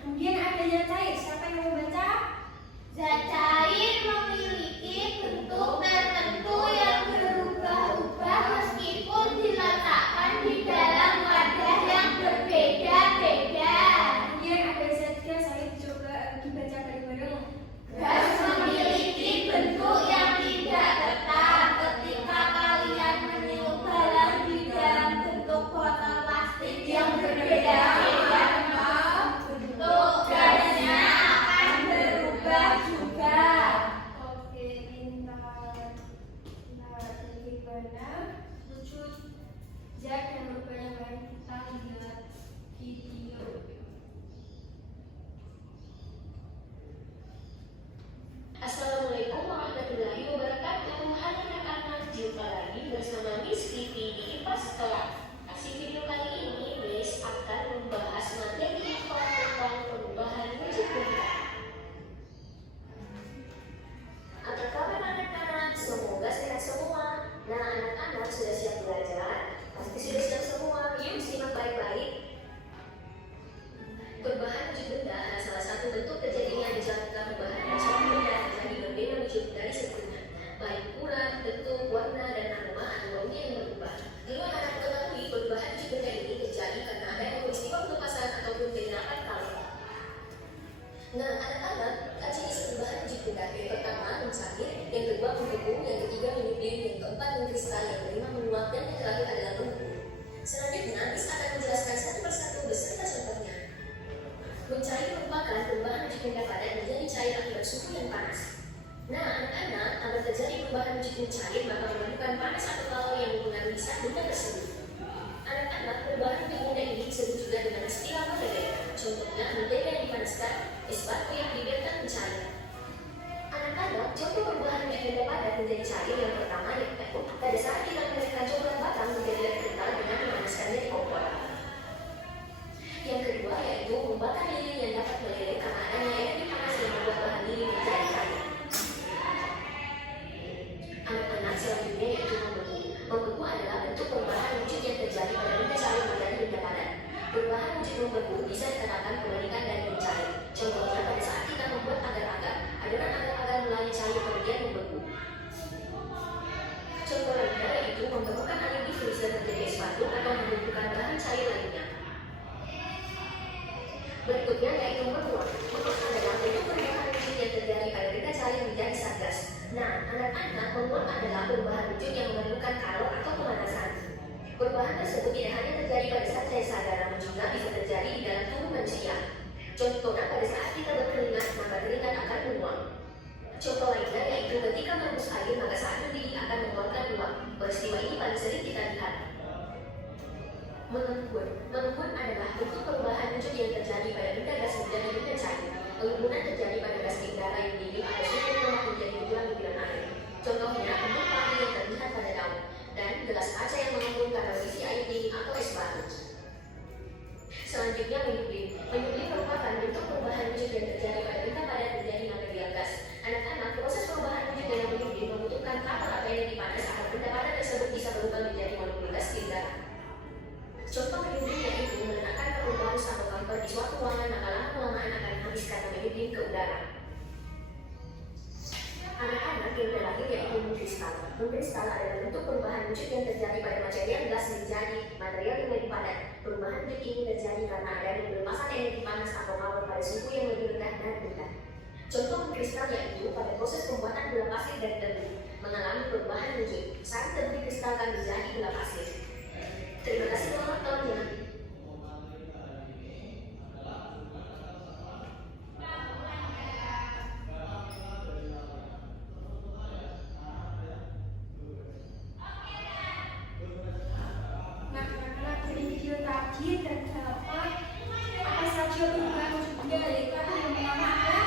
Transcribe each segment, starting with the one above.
Kemudian ada zat cair. Siapa yang mau baca? Zat cair memiliki bentuk tertentu yang berubah-ubah meskipun diletakkan di dalam wadah yang berbeda-beda. Kemudian ada zat gas. Ayo coba dibaca bareng-bareng. Gas memiliki bentuk yang tidak tetap. Ketika kalian meniup balon di dalam bentuk botol plastik yang berbeda-beda, bentuk gasnya akan berubah juga. Oke, pintar. Nah, jadi gimana wujud zat yang berubahnya kan? Kita lihat video. Assalamualaikum warahmatullahi wabarakatuh. Halo anak-anak, jumpa lagi bersama Miss Vivi di IPAS Kelas. Kasih video kali ini Miss akan membahas materi IPA tentang perubahan wujud benda. Apa kabar anak-anak? Semoga sehat semua. Nah, anak-anak sudah siap belajar? Pasti sudah siap semua. Yuk simak baik-baik. Perubahan wujud benda adalah salah satu bentuk terjadinya gejala perubahan dari suatu benda menjadi berbeda wujud dari sebelumnya, baik ukuran, bentuk, warna, dan aroma-aromanya yang berubah. Lalu anak-anak ketahui perubahan wujud benda ini terjadi karena adanya peristiwa penumpasan ataupun penyerapan kalori. Nah, anak-anak, jenis perubahan wujud benda yang pertama mencair, yang kedua membeku, yang ketiga menyublim, yang keempat mengkristal, yang kelima menguap, dan yang terakhir adalah membeku. Selanjutnya, Miss akan menjelaskan satu persatu beserta contohnya. Mencair merupakan perubahan wujud benda padat menjadi cair akibat suhu yang panas. Nah, anak-anak, agar terjadi perubahan wujud mencair maka memerlukan panas atau kalori yang mempengaruhi zat benda tersebut. Anak-anak, perubahan wujud benda ini disebut juga dengan istilah mentega. Contohnya, mentega yang dipanaskan, es batu yang dibiarkan mencair. Anak-anak, contoh perubahan wujud benda padat menjadi cair yang pertama yaitu pada saat kita membiarkan coklat batang menjadi lebih kental dengan memanaskannya di kompor. Yang kedua yaitu membakar lilin yang dapat meleleh karena adanya energi panas yang membuat bahan lilin menjadi cair. Anak-anak, selanjutnya yaitu membeku. Membeku adalah bentuk perubahan wujud yang terjadi pada benda cair menjadi benda padat. Perubahan wujud membeku bisa dikatakan kebalikan dari mencair. Contohnya pada saat kita membuat agar-agar, adonan agar-agar mulai cair kemudian membeku. Contoh lainnya yaitu membekukan air di freezer menjadi es batu atau membekukan bahan cair lainnya. Berikutnya yaitu menguap. Menguap adalah bentuk perubahan wujud yang terjadi pada benda cair menjadi zat gas. Nah, anak-anak, menguap adalah perubahan wujud yang memerlukan kalor atau pemanasan. Perubahan tersebut tidak hanya terjadi pada zat cair saja, namun juga bisa terjadi di dalam tubuh manusia. Contohnya pada saat kita berkeringat, maka keringat akan menguap. Contoh lainnya yaitu ketika merebus air, maka saat mendidih akan mengeluarkan uap. Peristiwa ini paling sering kita lihat. Mengembun. Mengembun adalah bentuk perubahan wujud yang terjadi pada benda gas menjadi benda cair. Pengembunan terjadi pada gas di udara yang dingin atau suhu rendah menjadi butiran-butiran air. Contohnya bentuk padi yang terlihat pada daun dan gelas kaca yang mengembun karena berisi air dingin atau es batu. Selanjutnya menyublim. Menyublim merupakan bentuk perubahan wujud yang terjadi pada benda padat menjadi material gas. Anak-anak, proses perubahan wujud dengan menyublim membutuhkan kapal atau energi panas agar benda padat tersebut bisa berubah menjadi molekul gas di udara. Contoh menyublim yaitu meletakkan karung paus atau kamper di suatu ruangan maka lama-kelamaan akan habis karena menyublim ke udara. terakhir yaitu mengkristal. Mengkristal adalah bentuk perubahan wujud yang terjadi pada material gas menjadi material yang lebih padat. Perubahan wujud ini terjadi karena adanya pelepasan energi panas atau power pada suhu yang lebih rendah dan rendah. Contoh mengkristal yaitu pada proses pembuatan gula pasir dari tebu mengalami perubahan wujud. Saat tebu dikristalkan menjadi gula pasir. Terima kasih telah menontonnya. Nah, anak-anak dari video tadi terdapat apa saja perubahan wujud benda, yaitu yang pertama ada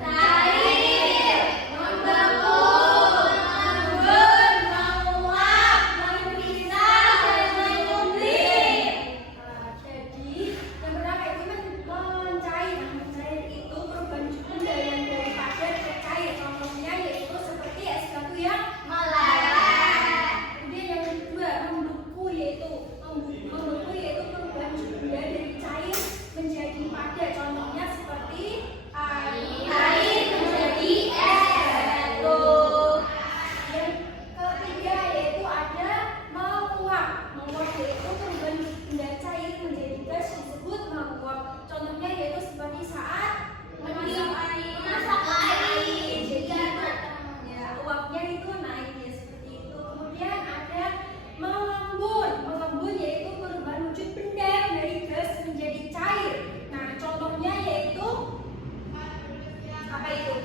Cair, membeku, mengembun, menguap, mengkristal, dan mengublik. Jadi yang pertama itu mencair. Nah, mencair itu perubahan wujud benda yang dari padat ke cair. Contohnya yaitu seperti es batu yang Meleleh. kemudian yang kedua membeku yaitu perubahan wujud benda dari cair menjadi padat. Contohnya seperti Air menjadi es batu. Yang ketiga yaitu ada menguap. Menguap yaitu perubahan benda cair menjadi gas disebut menguap. Contohnya yaitu seperti saat Memasak air. Jadi ya, uapnya itu naik ya seperti itu. Kemudian ada mengembun. Mengembun yaitu perubahan wujud benda dari gas menjadi cair. Nah, contohnya yaitu apa itu?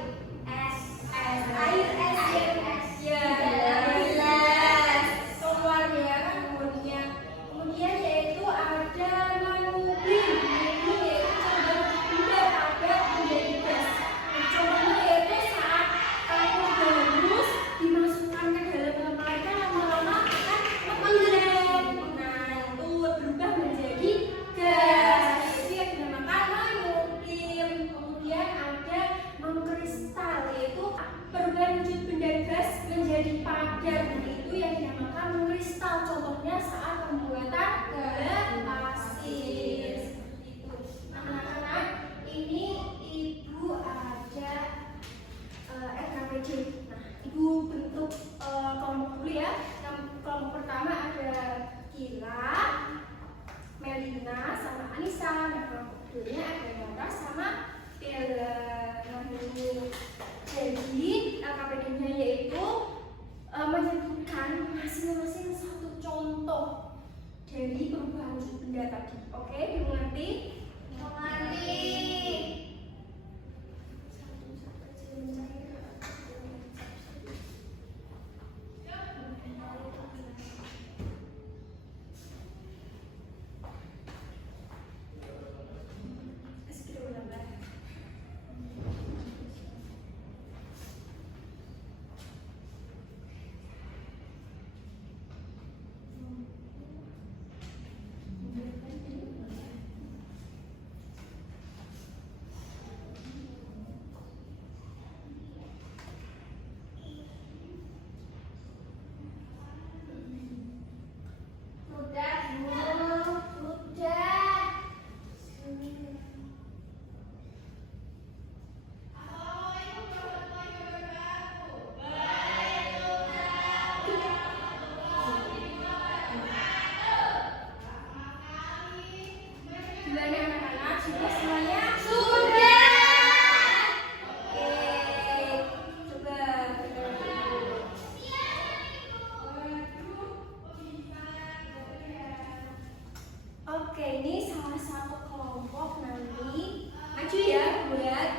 Es air es ya. Gelas. Keluar ya kan kemudian yaitu ada mengubling. Mengubling yaitu perubahan wujud benda padat menjadi gas. Nah, contohnya yaitu saat kamu gabus dimasukkan ke dalam lemari lama-lama akan menghilang. Nah, itu berubah menjadi gas. Itu yang dinamakan mengubling. Kemudian ada mengkristal yaitu perubahan wujud benda gas menjadi padat. Nah, itu yang dinamakan mengkristal. Contohnya saat pembuatan gula pasir. Seperti itu. Nah, anak-anak, ini ibu ada RKPD. Nah, ibu bentuk kelompok dulu ya. Yang kelompok pertama ada Kila, Melina, sama Anissa. Nah, kelompok keduanya ada Yara sama Bella. Nah, ibu. Jadi LKPD-nya yaitu menyebutkan masing-masing satu contoh dari perubahan wujud benda tadi. Oke, dimengerti? Mengerti. Gimana anak-anak? Sudah semuanya? Sudah. Oke, coba. Oke, ini salah satu kelompok nanti maju ya buat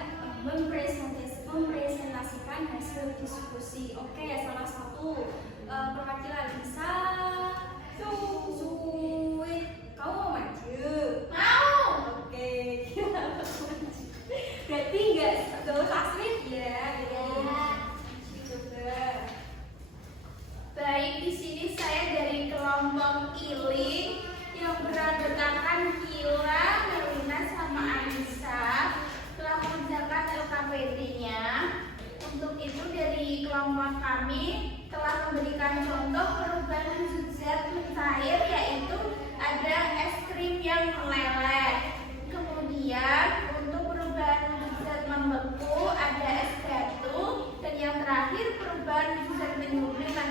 mempresentasikan hasil diskusi. Oke, salah satu perwakilan bisa Suit. Kamu mau maju? Mau. Oke, kita maju. Berarti nggak usah sulit ya. Coba. Baik, di sini saya dari kelompok Iling yang beranggotakan Kila, Melina, sama Anissa telah mengerjakan LKPD-nya. Untuk itu dari kelompok kami telah memberikan contoh perubahan wujud zat mencair, yaitu ada es krim yang meleleh. Kemudian untuk perubahan wujud zat membeku ada es batu, dan yang terakhir perubahan murni